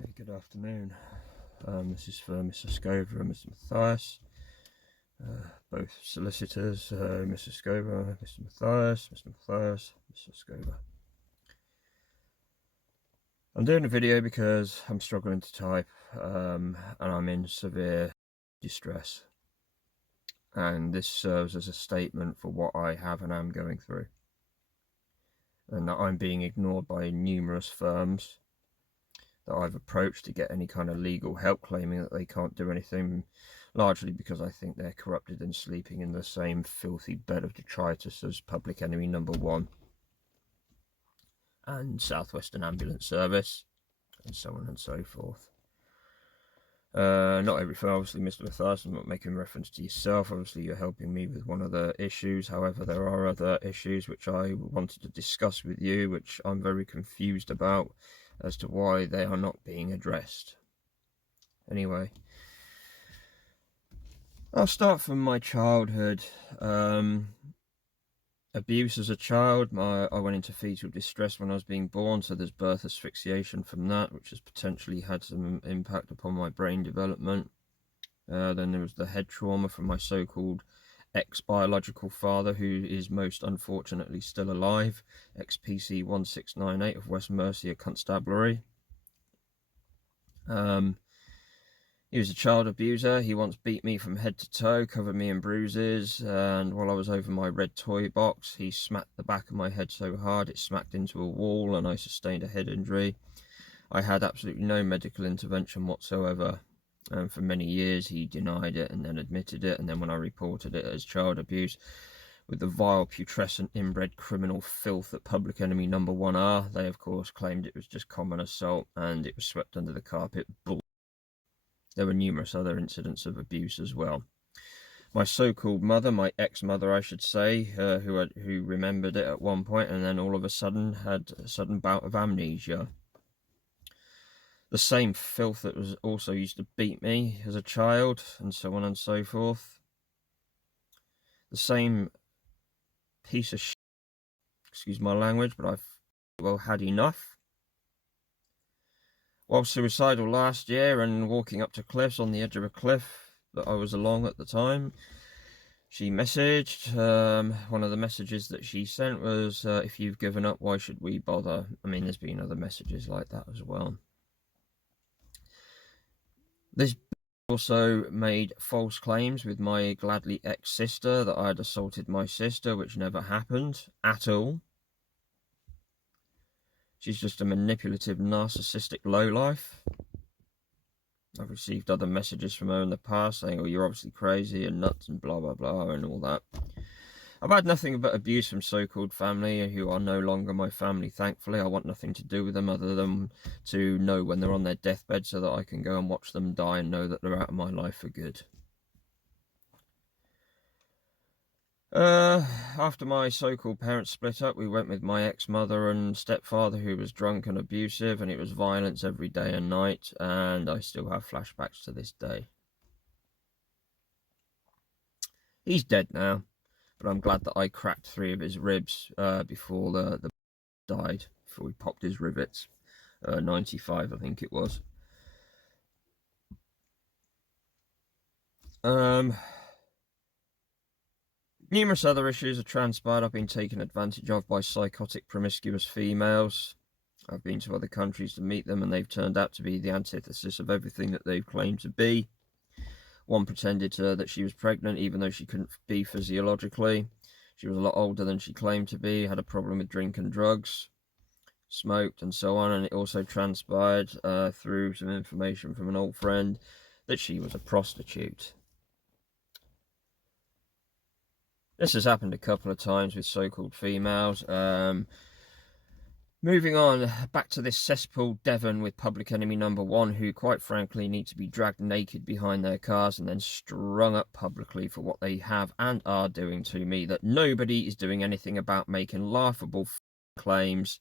Okay, good afternoon. This is for Mr. Scover and Mr. Matthias, both solicitors, Mr. Scover, Mr. Matthias, Mr. Scover. I'm doing a video because I'm struggling to type and I'm in severe distress. And this serves as a statement for what I have and am going through. And that I'm being ignored by numerous firms that I've approached to get any kind of legal help, claiming that they can't do anything, largely because I think they're corrupted and sleeping in the same filthy bed of detritus as Public Enemy #1 and Southwestern Ambulance Service, and so on and so forth. Not everything, obviously, Mr. Matthias. I'm not making reference to yourself. Obviously, you're helping me with one of the issues. However, there are other issues which I wanted to discuss with you, which I'm very confused about as to why they are not being addressed. Anyway, I'll start from my childhood. Abuse as a child. I went into fetal distress when I was being born, so there's birth asphyxiation from that, which has potentially had some impact upon my brain development. Then there was the head trauma from my so-called ex-biological father, who is most unfortunately still alive, ex-PC 1698 of West Mercia Constabulary. He was a child abuser. He once beat me from head to toe, covered me in bruises, and while I was over my red toy box, he smacked the back of my head so hard it smacked into a wall and I sustained a head injury. I had absolutely no medical intervention whatsoever, and for many years he denied it and then admitted it, and then when I reported it as child abuse with the vile, putrescent, inbred criminal filth that Public Enemy #1 are, they of course claimed it was just common assault and it was swept under the carpet. There were numerous other incidents of abuse as well. My so-called mother, my ex-mother I should say, who remembered it at one point and then all of a sudden had a sudden bout of amnesia. The same filth that was also used to beat me as a child, and so on and so forth. The same piece of shit, excuse my language, but I've well had enough. While suicidal last year and walking up to cliffs on the edge of a cliff that I was along at the time, she messaged. One of the messages that she sent was, if you've given up, why should we bother? I mean, there's been other messages like that as well. This also made false claims with my gladly ex-sister that I had assaulted my sister, which never happened at all. She's just a manipulative, narcissistic lowlife. I've received other messages from her in the past saying, oh, you're obviously crazy and nuts and blah, blah, blah, and all that. I've had nothing but abuse from so-called family who are no longer my family, thankfully. I want nothing to do with them other than to know when they're on their deathbed so that I can go and watch them die and know that they're out of my life for good. After my so-called parents split up, we went with my ex-mother and stepfather, who was drunk and abusive, and it was violence every day and night, and I still have flashbacks to this day. He's dead now, but I'm glad that I cracked 3 of his ribs before the died, before we popped his rivets. 95, I think it was. Numerous other issues have transpired. I've been taken advantage of by psychotic, promiscuous females. I've been to other countries to meet them, and they've turned out to be the antithesis of everything that they've claimed to be. One pretended that she was pregnant, even though she couldn't be physiologically. She was a lot older than she claimed to be, had a problem with drink and drugs, smoked, and so on. And it also transpired through some information from an old friend that she was a prostitute. This has happened a couple of times with so-called females. Moving on, back to this cesspool Devon with Public Enemy #1, who quite frankly need to be dragged naked behind their cars and then strung up publicly for what they have and are doing to me, that nobody is doing anything about, making laughable claims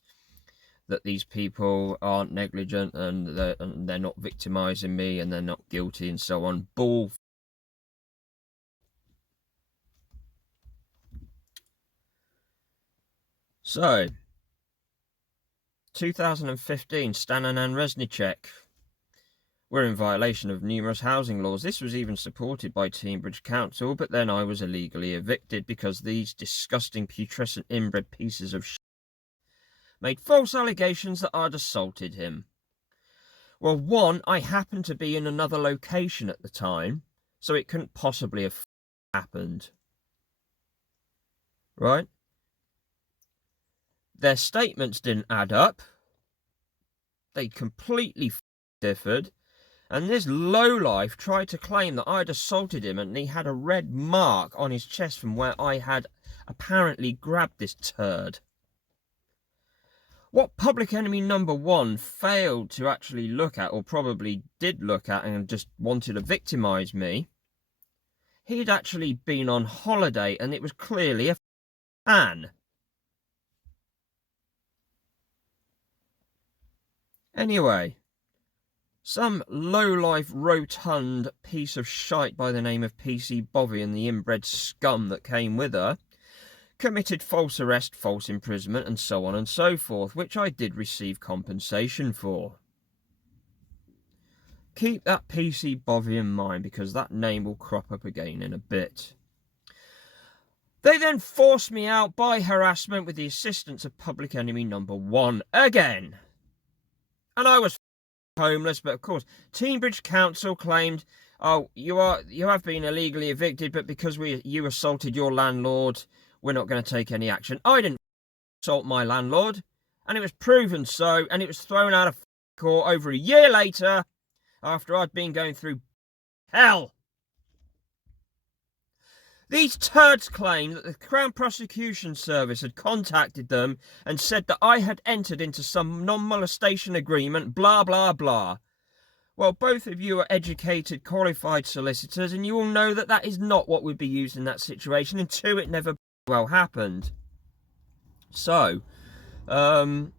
that these people aren't negligent and they're not victimizing me and they're not guilty and so on. Bull. So, 2015, Stanislav Reznicek were in violation of numerous housing laws. This was even supported by Teignbridge Council, but then I was illegally evicted because these disgusting, putrescent, inbred pieces of shit made false allegations that I'd assaulted him. Well, one, I happened to be in another location at the time, so it couldn't possibly have happened. Right? Their statements didn't add up. They completely differed. And this lowlife tried to claim that I'd assaulted him and he had a red mark on his chest from where I had apparently grabbed this turd. What public enemy number one failed to actually look at, or probably did look at and just wanted to victimise me, he'd actually been on holiday and it was clearly a fan. Anyway, some low-life, rotund piece of shite by the name of PC Bovey and the inbred scum that came with her committed false arrest, false imprisonment, and so on and so forth, which I did receive compensation for. Keep that PC Bovey in mind, because that name will crop up again in a bit. They then forced me out by harassment with the assistance of public enemy number one again. And I was homeless, but of course, Teignbridge Council claimed, oh, you have been illegally evicted, but because you assaulted your landlord, we're not going to take any action. I didn't assault my landlord, and it was proven so, and it was thrown out of court over a year later, after I'd been going through hell. These turds claim that the Crown Prosecution Service had contacted them and said that I had entered into some non-molestation agreement, blah, blah, blah. Well, both of you are educated, qualified solicitors, and you all know that that is not what would be used in that situation, and two, it never well happened. So, I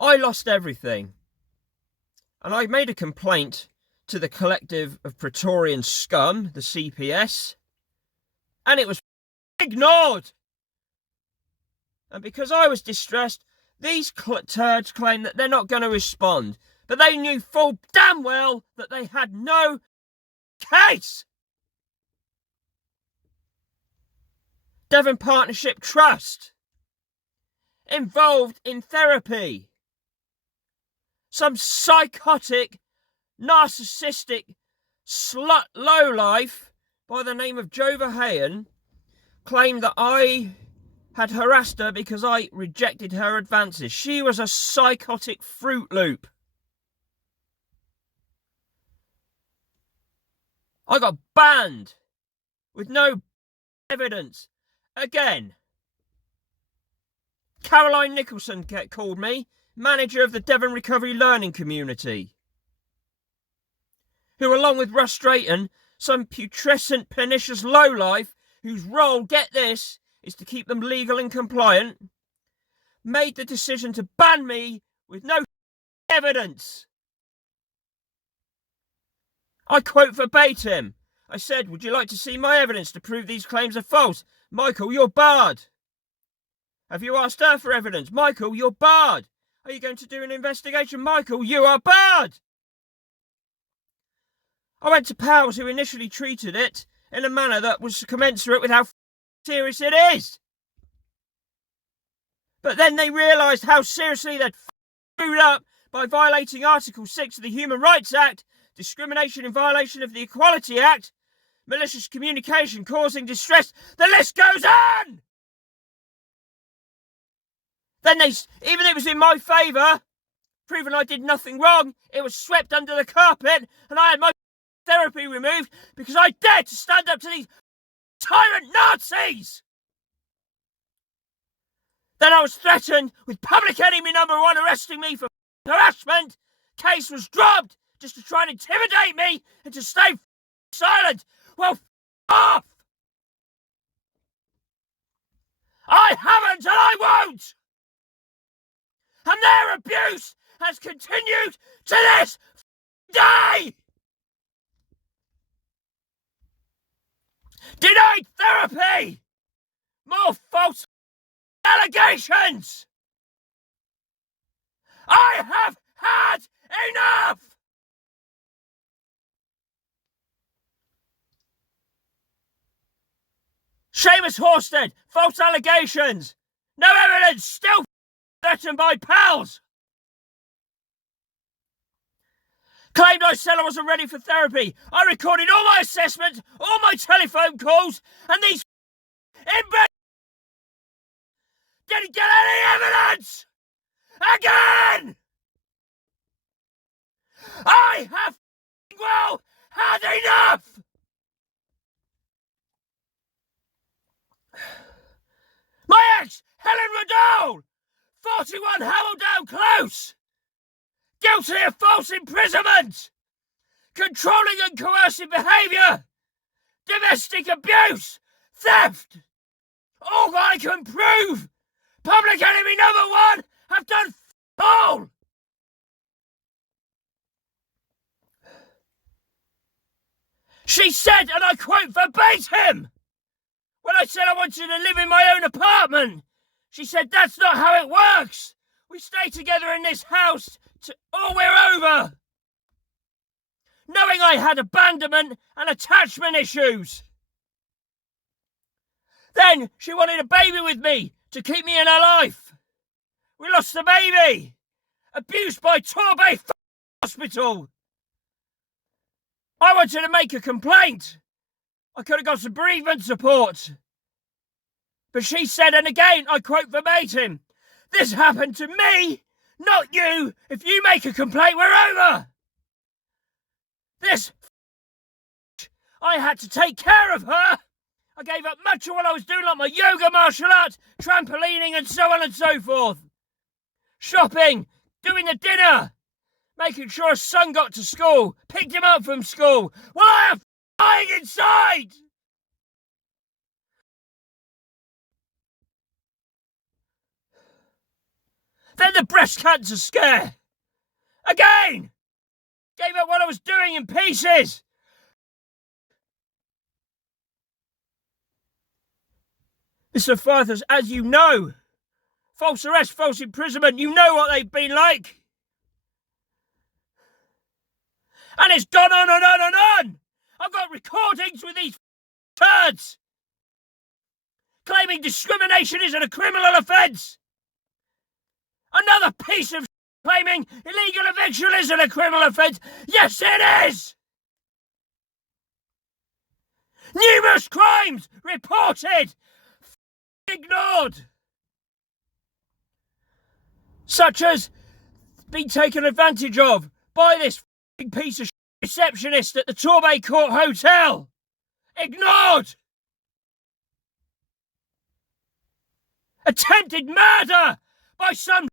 lost everything. And I made a complaint to the collective of Praetorian scum, the CPS, and it was ignored. And because I was distressed, these turds claim that they're not going to respond. But they knew full damn well that they had no case. Devon Partnership Trust, involved in therapy. Some psychotic, narcissistic, slut lowlife by the name of Jo Verheyen claimed that I had harassed her because I rejected her advances. She was a psychotic Fruit Loop. I got banned with no evidence. Again, Caroline Nicholson called me, manager of the Devon Recovery Learning Community, who, along with Russ Drayton, some putrescent, pernicious lowlife, whose role, get this, is to keep them legal and compliant, made the decision to ban me with no evidence. I quote verbatim. I said, would you like to see my evidence to prove these claims are false? Michael, you're barred. Have you asked her for evidence? Michael, you're barred. Are you going to do an investigation? Michael, you are barred. I went to Powers, who initially treated it in a manner that was commensurate with how serious it is. But then they realised how seriously they'd screwed up by violating Article 6 of the Human Rights Act, discrimination in violation of the Equality Act, malicious communication causing distress. The list goes on! Then even it was in my favour, proving I did nothing wrong, it was swept under the carpet, and I had my therapy removed because I dared to stand up to these tyrant Nazis! Then I was threatened with public enemy number one arresting me for harassment. Case was dropped just to try and intimidate me and to stay silent. Well, off! I haven't and I won't! And their abuse has continued to this day! Denied therapy! More false allegations! I have had enough! Seamus Horsted, false allegations. No evidence, still threatened by pals. Claimed I said I wasn't ready for therapy. I recorded all my assessments, all my telephone calls, and these didn't get any evidence! Again! I have had enough! My ex, Helen Riddell, 41 Hameldown Close, guilty of false imprisonment, controlling and coercive behaviour, domestic abuse, theft. All I can prove, public enemy number one, have done all. She said, and I quote verbatim, when I said I wanted to live in my own apartment, she said, that's not how it works. We stay together in this house or we're over. Knowing I had abandonment and attachment issues. Then she wanted a baby with me to keep me in her life. We lost the baby. Abused by Torbay Hospital. I wanted to make a complaint. I could have got some bereavement support. But she said, and again, I quote verbatim, this happened to me, not you. If you make a complaint, we're over. This I had to take care of her. I gave up much of what I was doing, like my yoga, martial arts, trampolining, and so on and so forth. Shopping, doing the dinner, making sure her son got to school, picked him up from school. Well, I am dying inside. Then the breast cancer scare. Again, gave up what I was doing in pieces. Mr. Firthers, as you know, false arrest, false imprisonment, you know what they've been like. And it's gone on and on and on. I've got recordings with these turds claiming discrimination isn't a criminal offence. Another piece of claiming illegal eviction isn't a criminal offence. Yes, it is. Numerous crimes reported, ignored, such as being taken advantage of by this piece of receptionist at the Torbay Court Hotel. Ignored. Attempted murder by some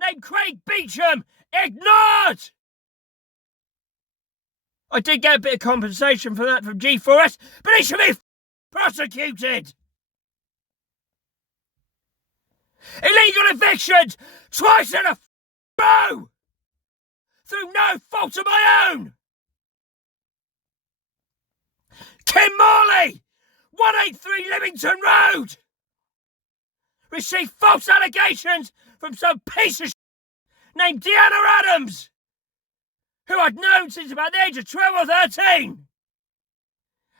named Craig Beecham. Ignored. I did get a bit of compensation for that from G4S, but he should be prosecuted. Illegal evictions twice in a row through no fault of my own. Kim Morley, 183 Livington Road, received false allegations from some piece of named Deanna Adams, who I'd known since about the age of 12 or 13.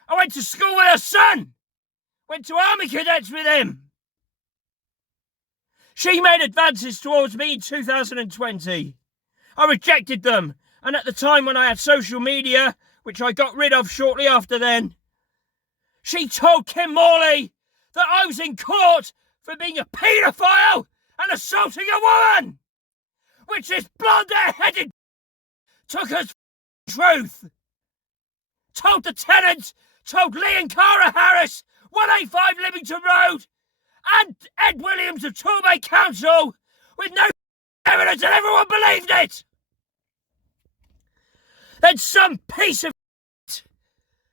I went to school with her son, went to army cadets with him. She made advances towards me in 2020. I rejected them, and at the time when I had social media, which I got rid of shortly after then, she told Kim Morley that I was in court for being a paedophile and assaulting a woman, which this blonde-headed took as truth. Told the tenants, told Lee and Cara Harris, 185 Livington Road, and Ed Williams of Torbay Council, with no evidence, and everyone believed it. Then some piece of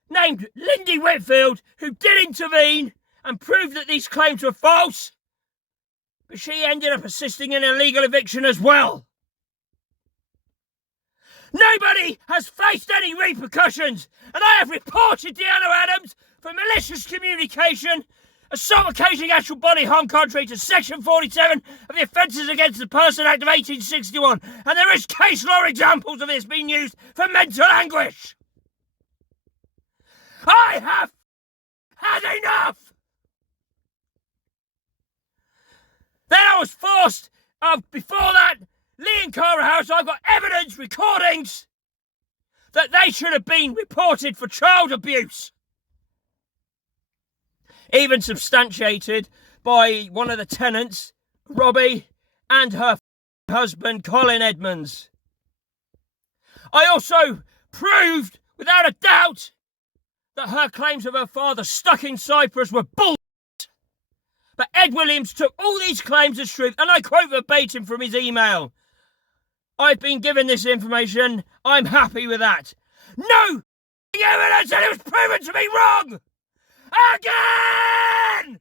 named Lindy Whitfield, who did intervene and proved that these claims were false, but she ended up assisting in illegal eviction as well. Nobody has faced any repercussions, and I have reported Deanna Adams for malicious communication, assault occasioning actual bodily harm contrary to Section 47 of the Offences Against the Person Act of 1861, and there is case law examples of this being used for mental anguish. I have had enough! Then I was forced, before that, Lee and Cara House, I've got evidence, recordings, that they should have been reported for child abuse. Even substantiated by one of the tenants, Robbie, and her husband, Colin Edmonds. I also proved, without a doubt, that her claims of her father stuck in Cyprus were bull. But Ed Williams took all these claims as truth, and I quote verbatim from his email. I've been given this information, I'm happy with that. No evidence, and it was proven to be wrong! Again!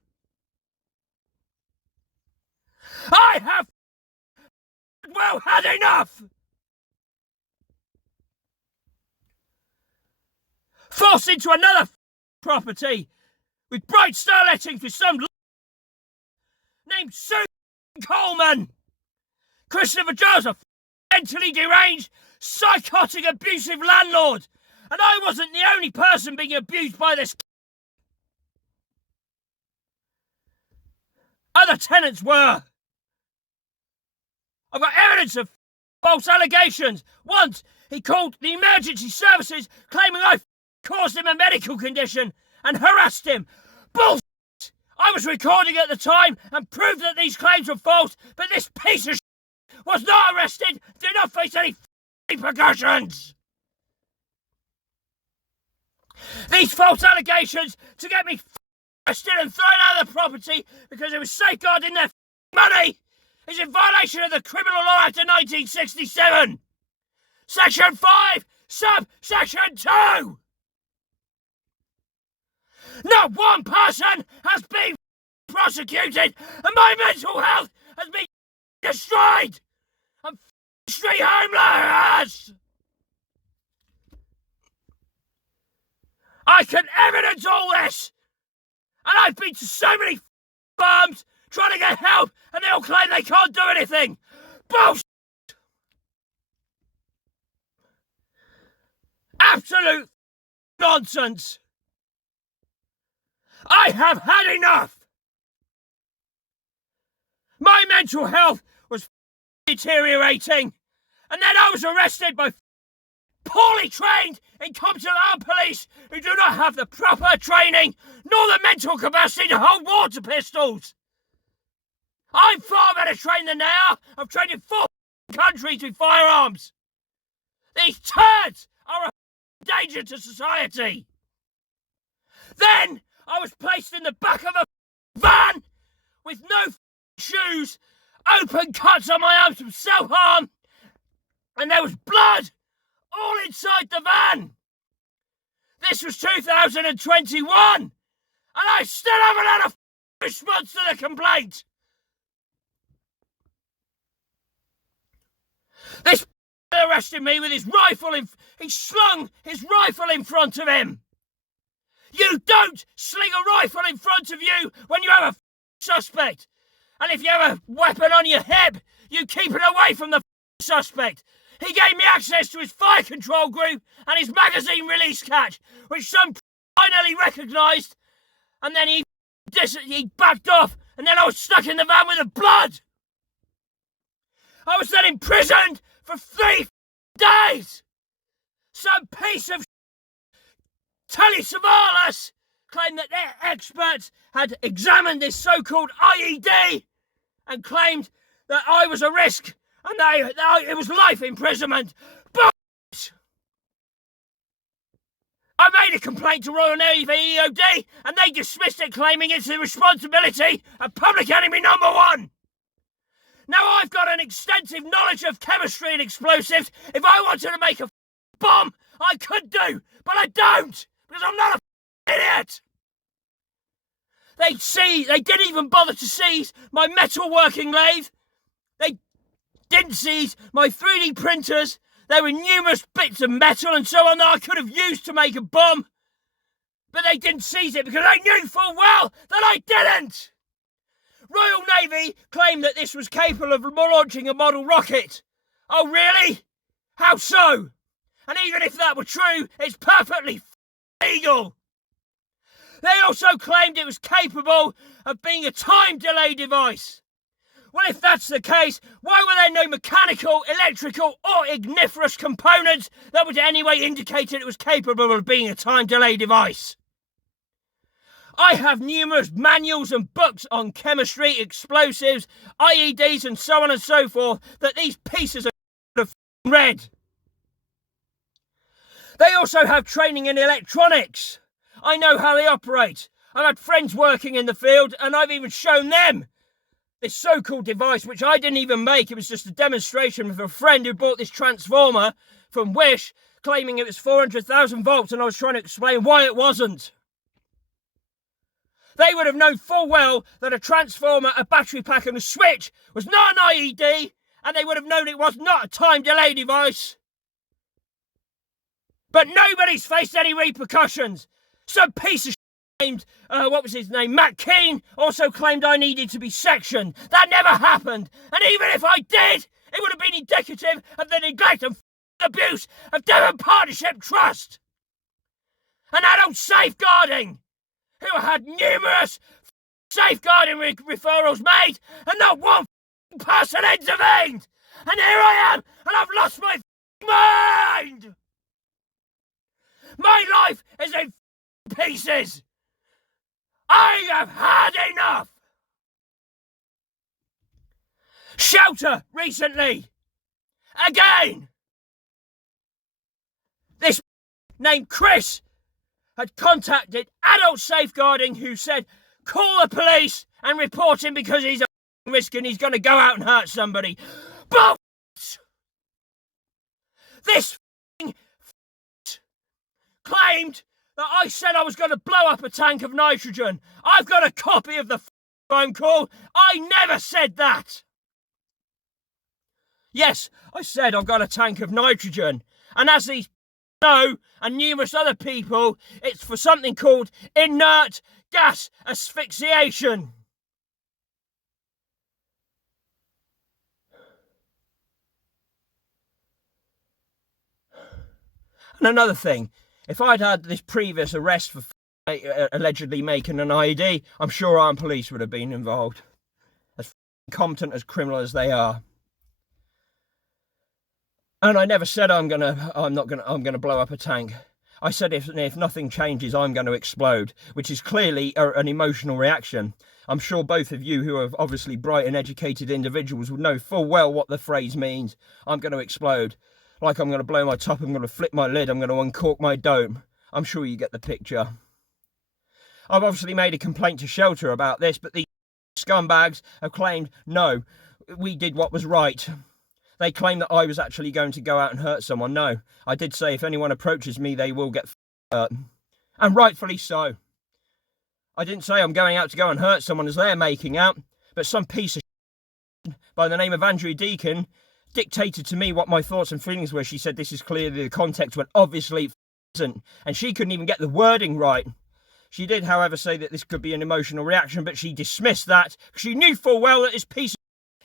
I have well had enough! Forced into another property with Bright Star Lettings with some named Sue Coleman. Christopher Giles, a mentally deranged, psychotic, abusive landlord. And I wasn't the only person being abused by this. Other tenants were. I've got evidence of false allegations. Once, he called the emergency services claiming I caused him a medical condition and harassed him. Bullshit! I was recording at the time and proved that these claims were false, but this piece of shit was not arrested, did not face any repercussions. These false allegations to get me arrested and thrown out of the property because it was safeguarding their money is in violation of the Criminal Law Act of 1967. Section 5, subsection 2. Not one person has been prosecuted, and my mental health has been destroyed. I'm street homeless. I can evidence all this, and I've been to so many firms trying to get help, and they all claim they can't do anything. Bullshit! Absolute nonsense. I have had enough. My mental health was deteriorating, and then I was arrested by poorly trained, incompetent armed police who do not have the proper training nor the mental capacity to hold water pistols. I'm far better trained than they are. I've trained in 4 countries with firearms. These turds are a danger to society. Then I was placed in the back of a van with no shoes, open cuts on my arms from self-harm, and there was blood all inside the van. This was 2021, and I still haven't had a response to the complaint. This arrested me with his rifle he slung his rifle in front of him. You don't sling a rifle in front of you when you have a suspect. And if you have a weapon on your hip, you keep it away from the suspect. He gave me access to his fire control group and his magazine release catch, which some finally recognised, and then he backed off, and then I was stuck in the van with the blood. I was then imprisoned for 3 days. Some piece of Telly Savalas claimed that their experts had examined this so-called IED and claimed that I was a risk and that it was life imprisonment. But I made a complaint to Royal Navy EOD and they dismissed it, claiming it's the responsibility of public enemy number 1. Now I've got an extensive knowledge of chemistry and explosives. If I wanted to make a bomb, I could do, but I don't, because I'm not a idiot. They didn't even bother to seize my metalworking lathe. They didn't seize my 3D printers. There were numerous bits of metal and so on that I could have used to make a bomb. But they didn't seize it because they knew full well that I didn't. Royal Navy claimed that this was capable of launching a model rocket. Oh, really? How so? And even if that were true, it's perfectly legal. They also claimed it was capable of being a time delay device. Well, if that's the case, why were there no mechanical, electrical or igniferous components that would in any way indicate it was capable of being a time delay device? I have numerous manuals and books on chemistry, explosives, IEDs and so on and so forth that these pieces have read. They also have training in electronics. I know how they operate. I've had friends working in the field and I've even shown them this so-called device, which I didn't even make. It was just a demonstration with a friend who bought this transformer from Wish, claiming it was 400,000 volts, and I was trying to explain why it wasn't. They would have known full well that a transformer, a battery pack and a switch was not an IED, and they would have known it was not a time delay device. But nobody's faced any repercussions. Some piece of named, what was his name? Matt Keane also claimed I needed to be sectioned. That never happened. And even if I did, it would have been indicative of the neglect and abuse of Devon Partnership Trust and adult safeguarding, who had numerous safeguarding referrals made and not one person intervened. And here I am, and I've lost my mind. My life is in pieces. I have had enough. Shelter recently. Again. This named Chris had contacted adult safeguarding, who said, call the police and report him because he's a risk and he's going to go out and hurt somebody. But this claimed that I said I was going to blow up a tank of nitrogen. I've got a copy of the phone call. I never said that. Yes, I said I've got a tank of nitrogen. And as these know, and numerous other people, it's for something called inert gas asphyxiation. And another thing, if I'd had this previous arrest for allegedly making an IED, I'm sure armed police would have been involved. As competent as criminal as they are. And I never said I'm gonna blow up a tank. I said if nothing changes, I'm going to explode, which is clearly an emotional reaction. I'm sure both of you, who are obviously bright and educated individuals, would know full well what the phrase means. I'm going to explode. Like I'm going to blow my top, I'm going to flip my lid, I'm going to uncork my dome. I'm sure you get the picture. I've obviously made a complaint to Shelter about this, but these scumbags have claimed, no, we did what was right. They claim that I was actually going to go out and hurt someone. No, I did say if anyone approaches me, they will get hurt. And rightfully so. I didn't say I'm going out to go and hurt someone as they're making out, but some piece of by the name of Andrew Deacon dictated to me what my thoughts and feelings were. She said this is clearly the context when obviously it isn't, and she couldn't even get the wording right. She did, however, say that this could be an emotional reaction, but she dismissed that. She knew full well that this piece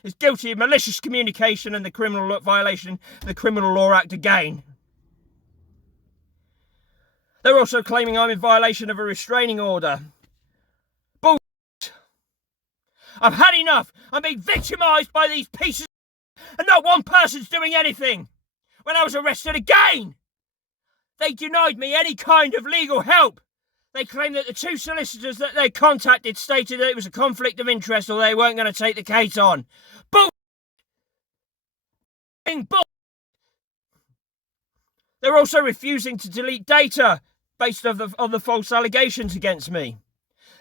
is guilty of malicious communication and the criminal violation of the Criminal Law Act again. They're also claiming I'm in violation of a restraining order. Bullshit. I've had enough. I'm being victimised by these pieces and not one person's doing anything. When I was arrested again, they denied me any kind of legal help. They claimed that the two solicitors that they contacted stated that it was a conflict of interest or they weren't going to take the case on. Bull. They're also refusing to delete data based on the false allegations against me.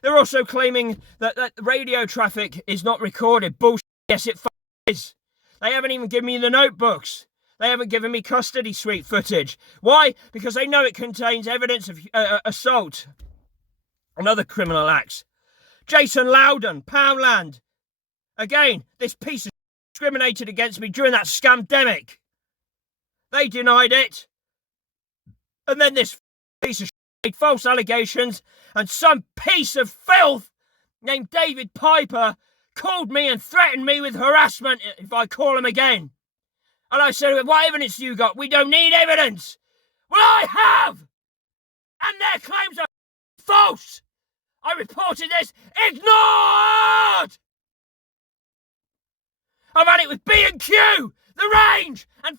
They're also claiming that radio traffic is not recorded. Bullshit. Yes, it is. They haven't even given me the notebooks. They haven't given me custody suite footage. Why? Because they know it contains evidence of assault and other criminal acts. Jason Loudon, Poundland. Again, this piece of discriminated against me during that scamdemic. They denied it. And then this piece of made false allegations, and some piece of filth named David Piper called me and threatened me with harassment if I call him again. And I said, what evidence you got? We don't need evidence. Well, I have! And their claims are false. I reported this. Ignored! I've had it with B&Q, The Range, and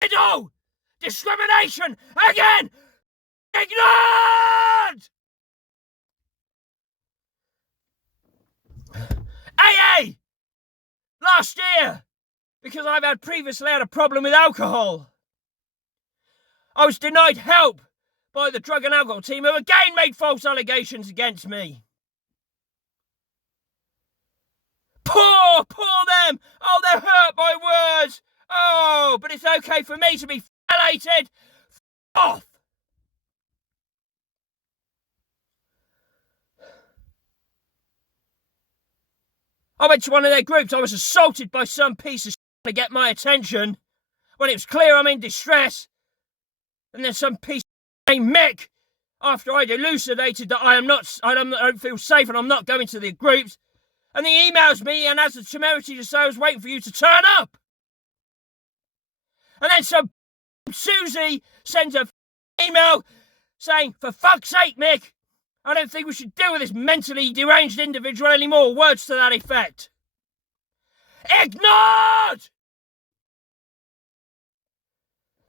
it all. Discrimination again. Ignored! AA! Last year, because I've previously had a problem with alcohol. I was denied help by the drug and alcohol team, who again made false allegations against me. Poor them! Oh, they're hurt by words! Oh, but it's okay for me to be violated. Off! I went to one of their groups. I was assaulted by some piece of shit to get my attention when it was clear I'm in distress. And then some piece of named Mick, after I'd elucidated that I don't feel safe and I'm not going to the groups, and he emails me and has the temerity to say I was waiting for you to turn up. And then some Susie sends an email saying, for fuck's sake, Mick, I don't think we should deal with this mentally deranged individual anymore. Words to that effect. Ignored!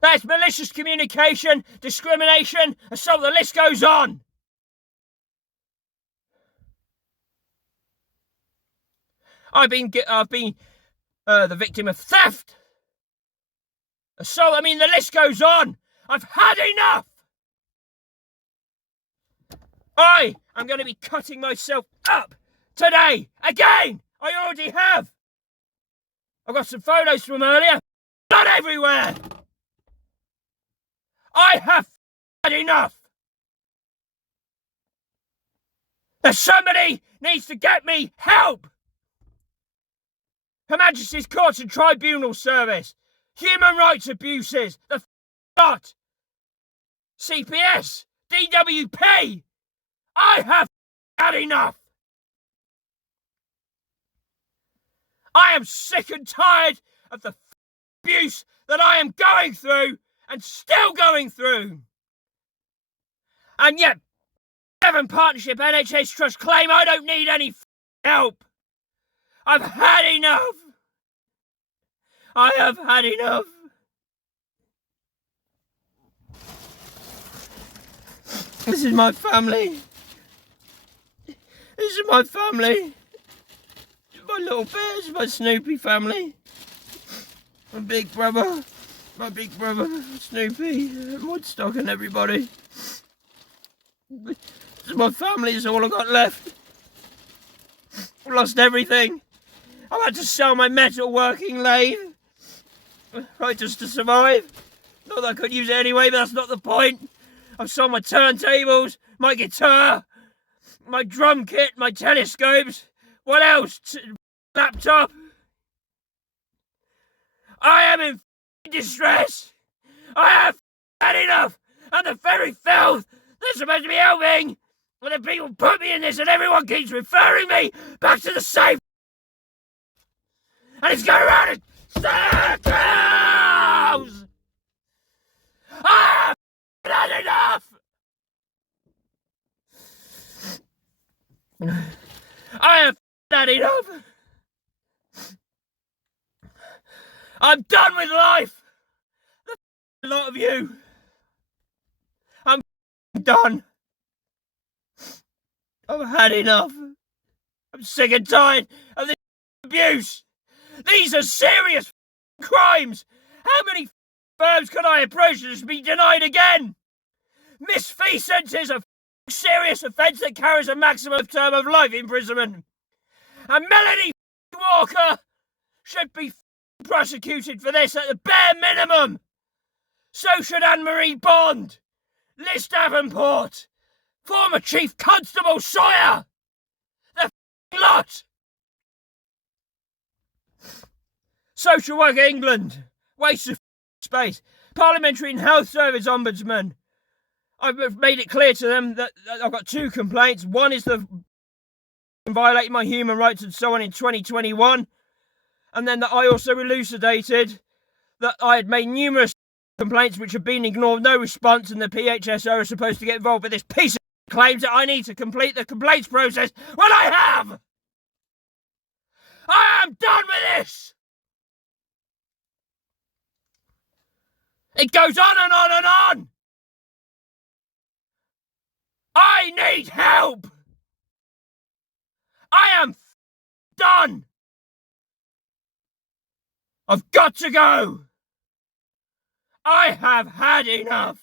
That's malicious communication, discrimination, assault, the list goes on. I've been the victim of theft, assault, the list goes on. I've had enough. I am going to be cutting myself up today, again. I already have. I've got some photos from earlier. Blood everywhere. I have had enough. Somebody needs to get me help. Her Majesty's Courts and Tribunal Service, human rights abuses, the lot, CPS, DWP. I have had enough. I am sick and tired of the abuse that I am going through and still going through. And yet, Devon Partnership NHS Trust claim I don't need any help. I've had enough. I have had enough. This is my family. This is my family. My little bears, my Snoopy family. My big brother, Snoopy, Woodstock and everybody. This is my family, it's all I got left. I've lost everything. I've had to sell my metal working lathe. Right, just to survive. Not that I could use it anyway, but that's not the point. I've sold my turntables, my guitar, my drum kit, my telescopes. What else? Laptop. I am in distress. I have had enough. And the very filth they're supposed to be helping. And the people put me in this and everyone keeps referring me back to the safe. And it's going around in circles. I have had enough. I have had enough. I'm done with life. A lot of you. I'm done. I've had enough. I'm sick and tired of this abuse. These are serious crimes. How many firms could I approach to just be denied again? Misfeasance is a serious offence that carries a maximum term of life imprisonment. And Melanie Walker should be prosecuted for this at the bare minimum. So should Anne-Marie Bond, Liz Davenport, former Chief Constable Sawyer. The lot. Social Work England, waste of space, Parliamentary and Health Service Ombudsman. I've made it clear to them that I've got two complaints. One is the violating my human rights and so on in 2021. And then that I also elucidated that I had made numerous complaints which have been ignored, no response, and the PHSO are supposed to get involved with this piece of claims that I need to complete the complaints process when I have. I am done with this. It goes on and on and on. I need help. I am done. I've got to go. I have had enough.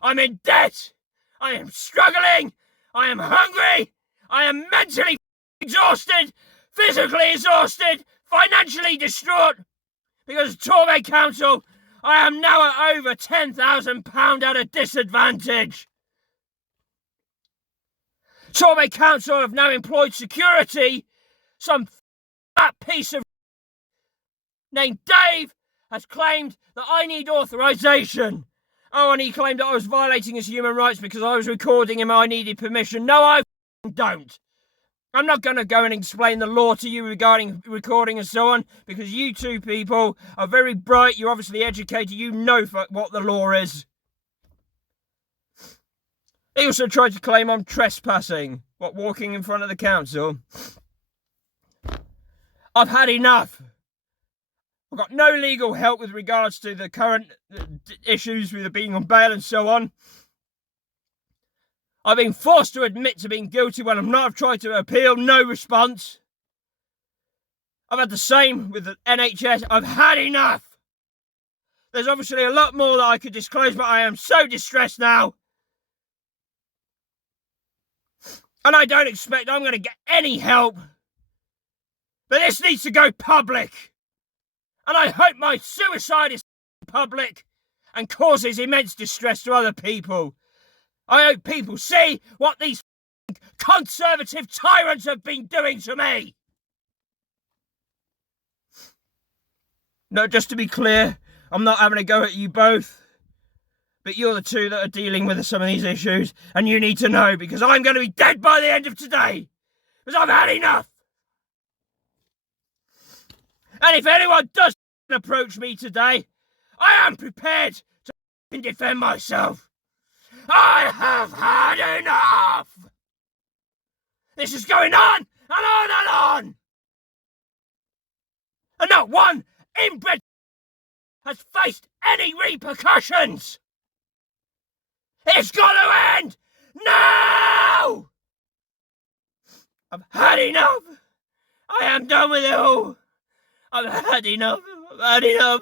I'm in debt. I am struggling. I am hungry. I am mentally exhausted, physically exhausted, financially distraught. Because of Torbay Council, I am now at over £10,000 at a disadvantage. Torbay Council have now employed security. Some fat piece of named Dave has claimed that I need authorisation. Oh, and he claimed that I was violating his human rights because I was recording him. I needed permission. No, I don't. I'm not going to go and explain the law to you regarding recording and so on, because you two people are very bright. You're obviously educated. You know what the law is. He also tried to claim I'm trespassing. What, walking in front of the council? I've had enough. I've got no legal help with regards to the current issues with being on bail and so on. I've been forced to admit to being guilty when I'm not. I've tried to appeal, no response. I've had the same with the NHS. I've had enough. There's obviously a lot more that I could disclose, but I am so distressed now. And I don't expect I'm going to get any help. But this needs to go public. And I hope my suicide is public and causes immense distress to other people. I hope people see what these conservative tyrants have been doing to me. No, just to be clear, I'm not having a go at you both. But you're the two that are dealing with some of these issues. And you need to know, because I'm going to be dead by the end of today. Because I've had enough. And if anyone does approach me today, I am prepared to defend myself. I have had enough! This is going on and on and on! And not one inbred has faced any repercussions! It's got to end now! I've had enough! I am done with it all! I've had enough! I've had enough!